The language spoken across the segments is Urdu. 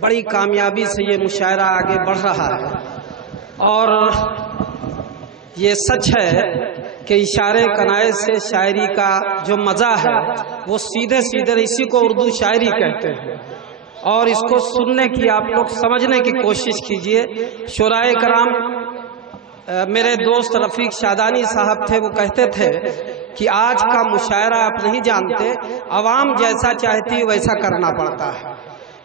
بڑی کامیابی سے یہ مشاعرہ آگے بڑھ رہا ہے، اور یہ سچ ہے کہ اشارے کنائے سے شاعری کا جو مزہ ہے وہ سیدھے سیدھے اسی کو اردو شاعری کہتے ہیں، اور اس کو سننے کی آپ لوگ سمجھنے کی کوشش کیجئے۔ شعراء کرام، میرے دوست رفیق شادانی صاحب تھے، وہ کہتے تھے کہ آج کا مشاعرہ آپ نہیں جانتے، عوام جیسا چاہتی ویسا کرنا پڑتا ہے۔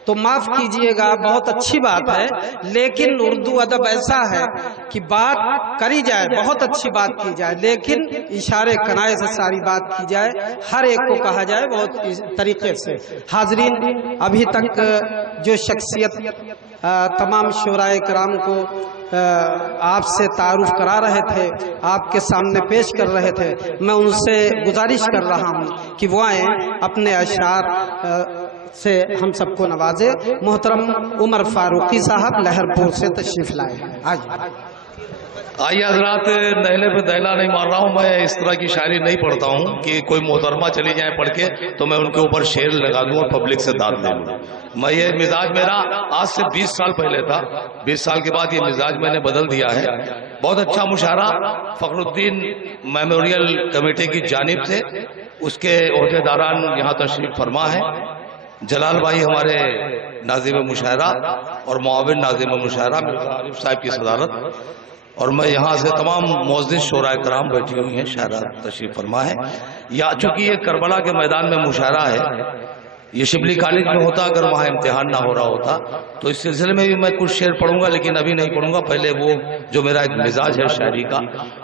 تو معاف کیجئے گا، بہت اچھی بات ہے، لیکن اردو ادب ایسا ہے کہ بات کری جائے، بہت اچھی بات کی جائے، لیکن اشارے کنائے سے ساری بات کی جائے، ہر ایک کو کہا جائے بہت طریقے سے۔ حاضرین، ابھی تک جو شخصیت تمام شعراء کرام کو آپ سے تعارف کرا رہے تھے، آپ کے سامنے پیش کر رہے تھے، میں ان سے گزارش کر رہا ہوں کہ وہ آئیں، اپنے اشعار سے ہم سب کو نوازے۔ محترم عمر فاروقی صاحب لہر پور سے تشریف لائے ہیں۔ آئیے حضرات، نہلے پہ دہلا نہیں مار رہا ہوں، میں اس طرح کی شاعری نہیں پڑھتا ہوں کہ کوئی محترمہ چلی جائیں پڑھ کے تو میں ان کے اوپر شعر لگا دوں اور پبلک سے داد لے لوں۔ میں یہ مزاج میرا آج سے 20 سال پہلے تھا، 20 سال کے بعد یہ مزاج میں نے بدل دیا ہے۔ بہت اچھا مشاعرہ فخر الدین میموریل کمیٹی کی جانب سے، اس کے عہدیداران یہاں تشریف فرما ہے، جلال بھائی ہمارے ناظم مشاعرہ اور معاون ناظم مشاعرہ مرزا عارف صاحب کی صدارت، اور میں یہاں سے تمام معزز شعراء کرام بیٹھی ہوئی ہیں، شاعرہ تشریف فرما ہے۔ یا چونکہ یہ کربلا کے میدان میں مشاعرہ ہے، یہ شبلی کالج میں ہوتا اگر وہاں امتحان نہ ہو رہا ہوتا تو اس سلسلے میں بھی میں کچھ شعر پڑھوں گا، لیکن ابھی نہیں پڑھوں گا، پہلے وہ جو میرا ایک مزاج ہے شاعری کا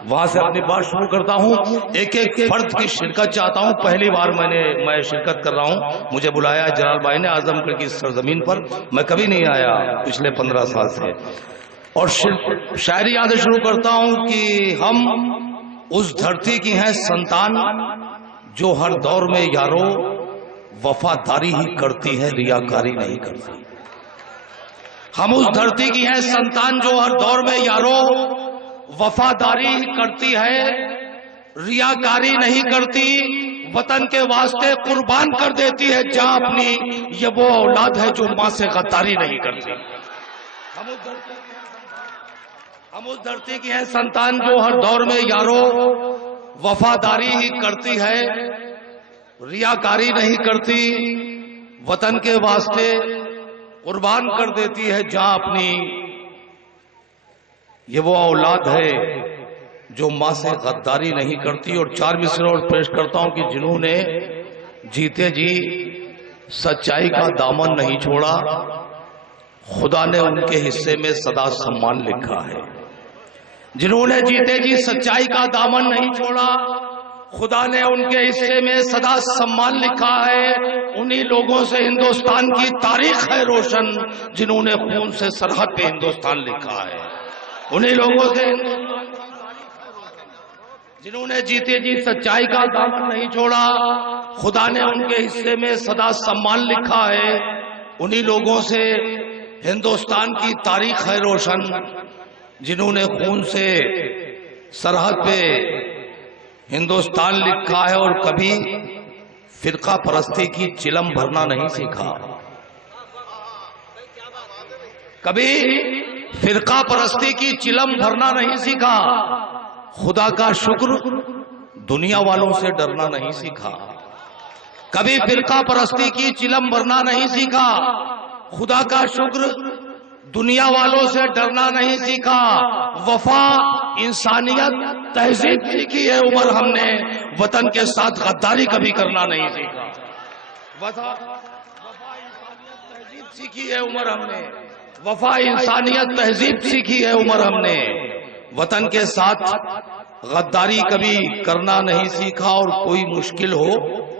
وہاں سے اپنی بات شروع کرتا ہوں۔ ایک ایک فرد کی شرکت چاہتا ہوں، پہلی بار میں شرکت کر رہا ہوں، مجھے بلایا ہے جلال بھائی نے اعظم گڑھ کی سرزمین پر، میں کبھی نہیں آیا پچھلے 15 سال سے، اور شاعری یہاں سے شروع کرتا ہوں کہ ہم اس دھرتی کی ہیں سنتان جو ہر دور میں یارو وفاداری ہی کرتی ہے، ریاکاری نہیں کرتی۔ ہم اس دھرتی کی ہیں سنتان جو ہر دور میں یارو وفاداری ہی کرتی ہے، ریاکاری نہیں کرتی، وطن کے واسطے قربان کر دیتی ہے جاں اپنی، یہ وہ اولاد ہے جو ماں سے غداری نہیں کرتی۔ ہم اس دھرتی کی ہیں سنتان جو ہر دور میں یارو وفاداری ہی کرتی ہے، ریاکاری نہیں کرتی، وطن کے واسطے قربان کر دیتی ہے جاں اپنی، یہ وہ اولاد ہے جو ماں سے غداری نہیں کرتی۔ اور 4 مصرع اور پیش کرتا ہوں کہ جنہوں نے جیتے جی سچائی کا دامن نہیں چھوڑا، خدا نے ان کے حصے میں سدا سمان لکھا ہے۔ جنہوں نے جیتے جی سچائی کا دامن نہیں چھوڑا، خدا نے ان کے حصے میں سدا سمان لکھا ہے۔ انہی لوگوں سے ہندوستان کی تاریخ ہے روشن، جنہوں نے خون سے سرحد پہ ہندوستان لکھا ہے۔ انہی لوگوں سے جنہوں نے جیتے جی سچائی کا دامن نہیں چھوڑا، خدا نے ان کے حصے میں سدا سمان لکھا ہے۔ انہی لوگوں سے ہندوستان کی تاریخ ہے روشن، جنہوں نے خون سے سرحد پہ ہندوستان لکھا ہے، اور کبھی فرقہ پرستی کی چلم بھرنا نہیں سیکھا، کبھی فرقہ پرستی کی چلم بھرنا نہیں سیکھا، خدا کا شکر دنیا والوں سے ڈرنا نہیں سیکھا، کبھی فرقہ پرستی کی چلم بھرنا نہیں سیکھا، خدا کا شکر دنیا والوں سے ڈرنا نہیں سیکھا، وفا انسانیت تہذیب سیکھی ہے عمر ہم نے، وطن کے ساتھ غداری کبھی کرنا نہیں سیکھا۔ وفا انسانیت تہذیب سیکھی ہے عمر ہم نے، وفا انسانیت تہذیب سیکھی ہے عمر ہم نے، وطن کے ساتھ غداری کبھی کرنا نہیں سیکھا۔ اور کوئی مشکل ہو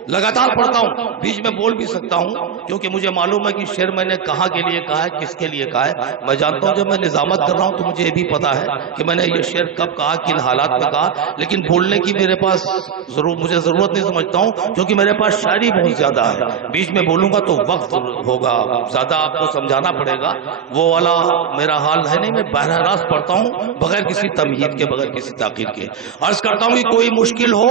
لگاتار پڑھتا ہوں، بیچ میں بول بھی سکتا ہوں کیونکہ مجھے معلوم ہے کہ شعر میں نے کہاں کے لیے کہا ہے، کس کے لیے کہا ہے۔ میں جانتا ہوں جب میں نظامت کر رہا ہوں تو مجھے یہ بھی پتا ہے کہ میں نے یہ شعر کب کہا، کن حالات میں کہا، لیکن بولنے کی میرے پاس مجھے ضرورت نہیں سمجھتا ہوں کیونکہ میرے پاس شاعری بہت زیادہ ہے۔ بیچ میں بولوں گا تو وقت ہوگا، زیادہ آپ کو سمجھانا پڑے گا، وہ والا میرا حال ہے نہیں۔ میں براہ راست پڑھتا ہوں بغیر کسی تمہید کے، بغیر کسی تاخیر کے۔ عرض کرتا ہوں کہ کوئی مشکل ہو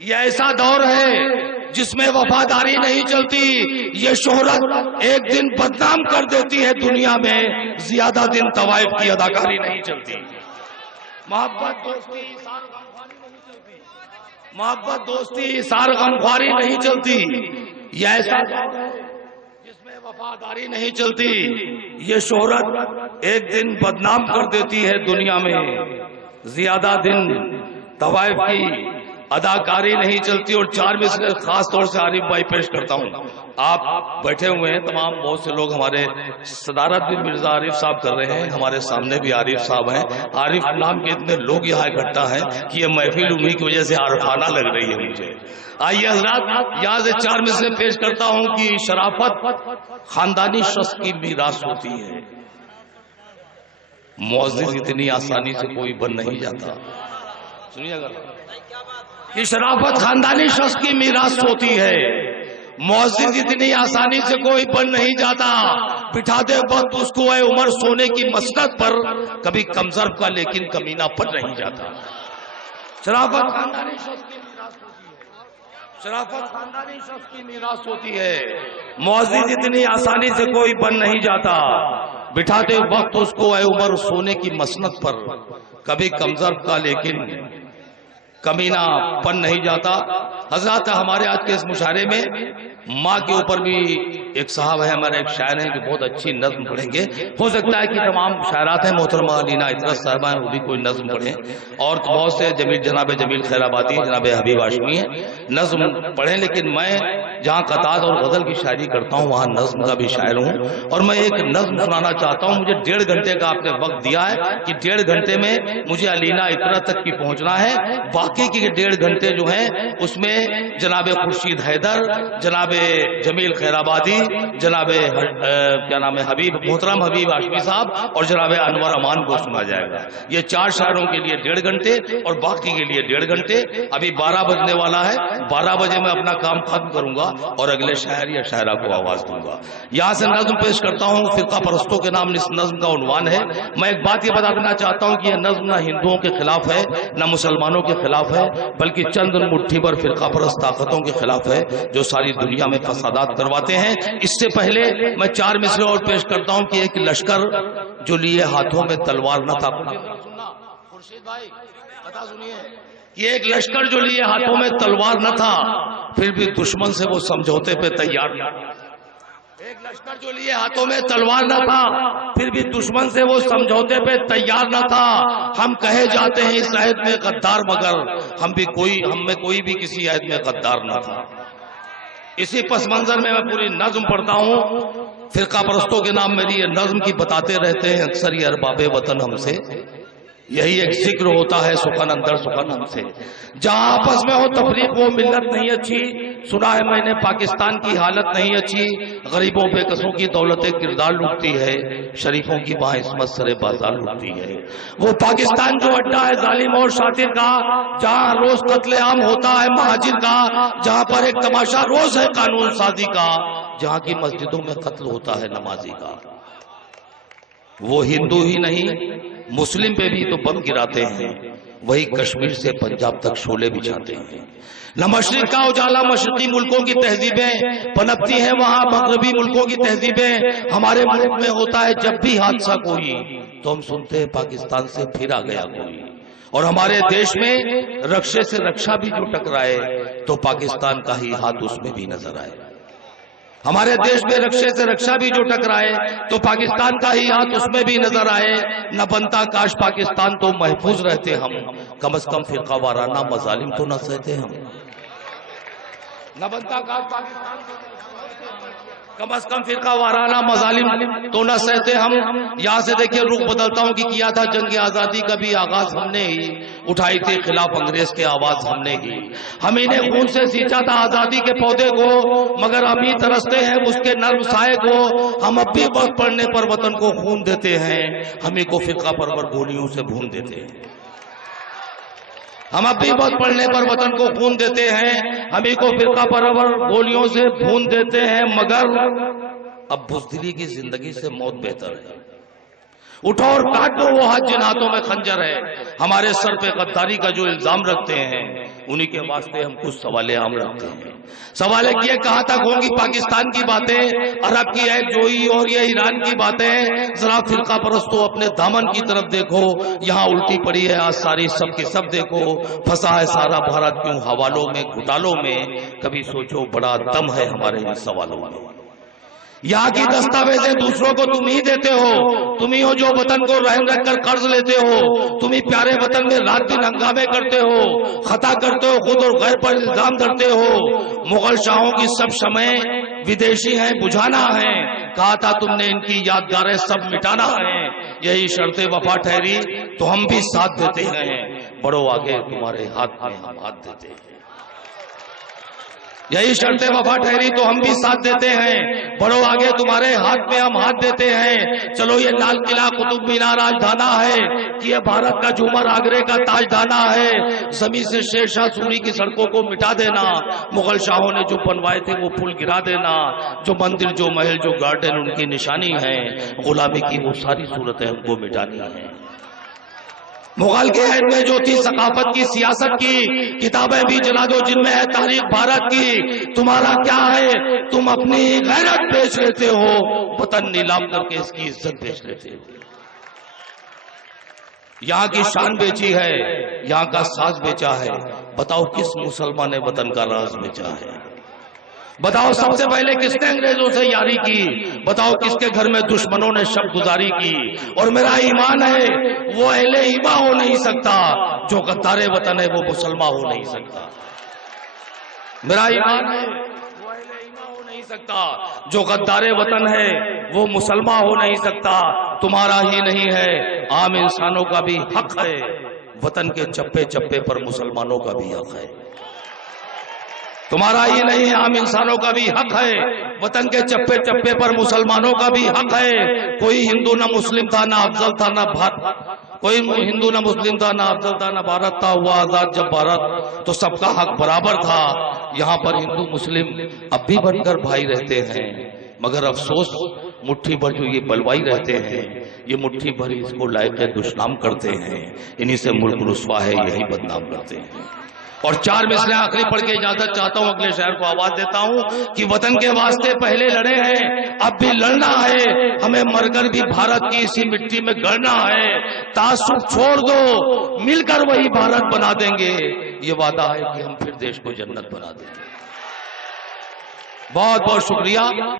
یہ ایسا دور ہے جس میں وفاداری نہیں چلتی، یہ شہرت ایک دن بدنام کر دیتی ہے دنیا میں، زیادہ دن طوائف کی اداکاری نہیں چلتی۔ محبت دوستی سار غمخواری نہیں چلتی، یہ ایسا دور ہے جس میں وفاداری نہیں چلتی، یہ شہرت ایک دن بدنام کر دیتی ہے دنیا میں، زیادہ دن طوائف کی اداکاری نہیں چلتی۔ اور چار مثالیں خاص طور سے عارف بھائی پیش کرتا ہوں۔ آپ بیٹھے ہوئے ہیں تمام، بہت سے لوگ ہمارے صدارت بھی مرزا عارف صاحب کر رہے ہیں، ہمارے سامنے بھی عارف صاحب ہیں۔ عارف نام کے اتنے لوگ یہاں اکٹھا ہیں کہ یہ محفل انہی کی وجہ سے عارفانہ لگ رہی ہے مجھے۔ آئیے حضرات، یہاں سے چار مثالیں پیش کرتا ہوں کہ شرافت خاندانی شخص کی میراث ہوتی ہے۔ معزز اتنی آسانی سے کوئی بن نہیں جاتا، سنیے گا کہ شرافت خاندانی شخص کی میراث ہوتی ہے، معزز اتنی آسانی سے کوئی بن نہیں جاتا، بٹھا دے وقت اس کو اے عمر سونے کی مسند پر، کبھی کمزرف کا لیکن کمینہ پر نہیں جاتا۔ شرافت خاندانی شخص کی میراث ہوتی ہے، شرافت خاندانی شخص کی میراث ہوتی ہے، معزز اتنی آسانی سے کوئی بن نہیں جاتا، بٹھا دے وقت اس کو اے عمر سونے کی مسند پر، کبھی کمزرف کا لیکن کمینہ پن نہیں جاتا۔ حضرات، ہمارے آج کے اس مشاعرے میں ماں کے اوپر بھی ایک صاحب ہے، ہمارے ایک شاعر ہیں کہ بہت اچھی نظم پڑھیں گے۔ ہو سکتا ہے کہ تمام شاعرات ہیں محترمہ علینا اطرت صاحبہ ہیں، وہ بھی کوئی نظم پڑھیں، اور بہت سے جناب جمیل خیر آبادی، جناب حبیب ہاشمی ہیں، نظم پڑھیں۔ لیکن میں جہاں قطعات اور غزل کی شاعری کرتا ہوں وہاں نظم کا بھی شاعر ہوں، اور میں ایک نظم سنانا چاہتا ہوں۔ مجھے 1.5 گھنٹے کا آپ نے وقت دیا ہے کہ 1.5 گھنٹے میں مجھے علینا اطرت تک کی پہنچنا ہے۔ باقی کے 1.5 گھنٹے جو ہیں اس میں جناب خورشید حیدر، جناب جمیل خیر آبادی، جناب کیا نام ہے محترم حبیب ہاشمی صاحب اور جناب انور امان کو سنا جائے گا۔ یہ 4 شاعروں کے لیے 1.5 گھنٹے اور باقی کے لیے 1.5 گھنٹے۔ ابھی 12 بجنے والا ہے، 12 بجے میں اپنا کام ختم کروں گا اور اگلے شاعر یا شاعرہ کو آواز دوں گا۔ یہاں سے نظم پیش کرتا ہوں، فرقہ پرستوں کے نام اس نظم کا عنوان ہے۔ میں ایک بات یہ بتا دینا چاہتا ہوں کہ یہ نظم نہ ہندوؤں کے خلاف ہے نہ مسلمانوں کے خلاف ہے، بلکہ چند مٹھی بھر فرقہ پرست طاقتوں کے خلاف ہے جو ساری دنیا میں فسادات کرواتے ہیں۔ اس سے پہلے میں 4 مثالیں اور پیش کرتا ہوں کہ ایک لشکر جو لیے ہاتھوں میں تلوار نہ تھا، یہ ایک لشکر جو لیے ہاتھوں میں تلوار نہ تھا، پھر بھی دشمن سے وہ سمجھوتے پہ تیار نہ تھا۔ ایک لشکر جو لیے ہاتھوں میں تلوار نہ تھا، پھر بھی دشمن سے وہ سمجھوتے پہ تیار نہ تھا۔ ہم کہے جاتے ہیں اس عہد میں غدار، مگر ہم میں کوئی بھی کسی عہد میں غدار نہ تھا۔ اسی پس منظر میں پوری نظم پڑھتا ہوں۔ فرقہ پرستوں کے نام میری یہ نظم کی بتاتے رہتے ہیں اکثر یہ ارباب وطن ہم سے، یہی ایک ذکر ہوتا ہے سخن اندر سخن ہم سے۔ جہاں آپس میں ہو تفریق وہ ملت نہیں اچھی، سنا ہے میں نے پاکستان کی حالت نہیں اچھی، غریبوں بے کسوں کی دولت کردار لوٹتی ہے، شریفوں کی وہاں عصمت سر بازار لوٹتی ہے۔ وہ پاکستان جو اڈا ہے ظالم اور شاطر کا، جہاں روز قتل عام ہوتا ہے مہاجر کا، جہاں پر ایک تماشا روز ہے قانون سازی کا، جہاں کی مسجدوں میں قتل ہوتا ہے نمازی کا۔ وہ ہندو ہی نہیں مسلم پہ بھی تو بم گراتے ہیں، وہی کشمیر سے پنجاب تک شعلے بچھاتے ہیں۔ نہ مشرق کا اجالا مشرقی ملکوں کی تہذیبیں پنپتی ہیں، وہاں مغربی ملکوں کی تہذیبیں۔ ہمارے ملک میں ہوتا ہے جب بھی حادثہ کوئی تو ہم سنتے ہیں پاکستان سے پھر آ گیا کوئی، اور ہمارے دیش میں رکشے سے رکشہ بھی جو ٹکرائے تو پاکستان کا ہی ہاتھ اس میں بھی نظر آئے۔ ہمارے دیش میں رکشے سے رکشہ بھی جو ٹکرائے تو پاکستان کا ہی ہاتھ اس میں بھی نظر آئے۔ نہ بنتا کاش پاکستان تو محفوظ رہتے ہم، کم از کم فرقہ وارانہ مظالم تو نہ سہتے ہم۔ نہ بنتا کاش پاکستان کم از کم فرقہ وارانہ مظالم تو نہ سہتے ہم۔ یہاں سے دیکھیں رخ بدلتا ہوں کہ کیا تھا جنگ آزادی کا بھی آغاز ہم نے ہی، اٹھائی تھی خلاف انگریز کے آواز ہم نے ہی، ہم ہی نے خون سے سینچا تھا آزادی کے پودے کو، مگر ہم ہی ترستے ہیں اس کے نرم سائے کو۔ ہم اب بھی وقت پڑنے پر وطن کو خون دیتے ہیں، ہم ہی کو فرقہ پرور گولیوں سے بھون دیتے ہیں۔ ہم اب بھی وقت پڑنے پر وطن کو خون دیتے ہیں، ہم ہی کو فرقہ پرور گولیوں سے بھون دیتے ہیں، مگر اب بزدلی کی زندگی سے موت بہتر ہے۔ اٹھو اور کاٹ دو وہ ہاتھ جن ہاتھوں میں خنجر ہے، ہمارے سر پہ غداری کا جو الزام رکھتے ہیں، انہی کے واسطے ہم کچھ سوالیں عام رکھتے ہیں۔ سوال یہ کہاں تک ہوں گی پاکستان کی باتیں، عرب کی ایک جوئی اور یہ ایران کی باتیں؟ ذرا فرقہ پرستو اپنے دامن کی طرف دیکھو، یہاں الٹی پڑی ہے آج ساری سب کی سب دیکھو، پھنسا ہے سارا بھارت کیوں حوالوں میں گھٹالوں میں؟ کبھی سوچو بڑا دم ہے ہمارے ان سوالوں میں۔ یہاں کی دستاویزیں دوسروں کو تم ہی دیتے ہو، تم ہی ہو جو وطن کو رہن رکھ کر قرض لیتے ہو، تم ہی پیارے وطن میں رات دن ہنگامے کرتے ہو، خطا کرتے ہو، خود اور غیر پر الزام دھرتے ہو۔ مغل شاہوں کی سب شمعیں ودیشی ہیں، بجھانا ہے، کہا تھا تم نے ان کی یادگاریں سب مٹانا ہے، یہی شرط وفا ٹھہری تو ہم بھی ساتھ دیتے ہیں، بڑھو آگے تمہارے ہاتھ میں ہم ہاتھ دیتے ہیں۔ یہی شرط وفا ٹھہری تو ہم بھی ساتھ دیتے ہیں، بڑھو آگے تمہارے ہاتھ میں ہم ہاتھ دیتے ہیں۔ چلو یہ لال قلعہ قطب مینار آج ڈھانا ہے کہ یہ بھارت کا جھومر آگرے کا تاج ڈھانا ہے، زمین سے شیر شاہ سوری کی سڑکوں کو مٹا دینا، مغل شاہوں نے جو بنوائے تھے وہ پل گرا دینا، جو مندر جو محل جو گارڈن ان کی نشانی ہے، غلامی کی وہ ساری صورتیں ہم کو مٹانی ہیں۔ مغل کے عہد میں جو تھی ثقافت کی سیاست کی کتابیں بھی جلا دو جن میں ہے تاریخ بھارت کی، تمہارا کیا ہے؟ تم اپنی غیرت بیچ لیتے ہو، وطن نیلام کر کے اس کی عزت بیچ لیتے ہو۔ یہاں کی شان بیچی ہے، یہاں کا ساز بیچا ہے، بتاؤ کس مسلمان نے وطن کا راز بیچا ہے؟ بتاؤ سب سے پہلے کس نے انگریزوں سے یاری کی؟ بتاؤ کس کے گھر میں دشمنوں نے شب گزاری کی؟ اور میرا ایمان ہے وہ اہل ایمان ہو نہیں سکتا، جو غدار وطن ہے وہ مسلمان ہو نہیں سکتا۔ میرا ایمان ہے وہ اہل ایمان ہو نہیں سکتا، جو غدار وطن ہے وہ مسلمان ہو نہیں سکتا۔ تمہارا ہی نہیں ہے، عام انسانوں کا بھی حق ہے، وطن کے چپے چپے پر مسلمانوں کا بھی حق ہے۔ تمہارا ہی نہیں ہے، عام انسانوں کا بھی حق ہے، وطن کے چپے چپے پر مسلمانوں کا بھی حق ہے۔ کوئی ہندو نہ مسلم تھا نہ افضل تھا نہ بھارت، کوئی ہندو نہ مسلم تھا نہ افضل تھا نہ بھارت تھا، ہوا آزاد جب بھارت تو سب کا حق برابر تھا۔ یہاں پر ہندو مسلم اب بھی بن کر بھائی رہتے ہیں، مگر افسوس مٹھی بھر جو یہ بلوائی رہتے ہیں، یہ مٹھی بھر اس کو لائق دشنام کرتے ہیں، انہی سے ملک رسوا ہے، یہی بدنام کرتے ہیں۔ اور چار مثلیں آخری پڑھ کے اجازت چاہتا ہوں، اگلے شہر کو آواز دیتا ہوں کہ وطن کے واسطے پہلے لڑے ہیں، اب بھی لڑنا ہے، ہمیں مر کر بھی بھارت کی اسی مٹی میں گڑنا ہے۔ تعصب چھوڑ دو، مل کر وہی بھارت بنا دیں گے، یہ وعدہ ہے کہ ہم پھر دیش کو جنت بنا دیں گے۔ بہت بہت شکریہ۔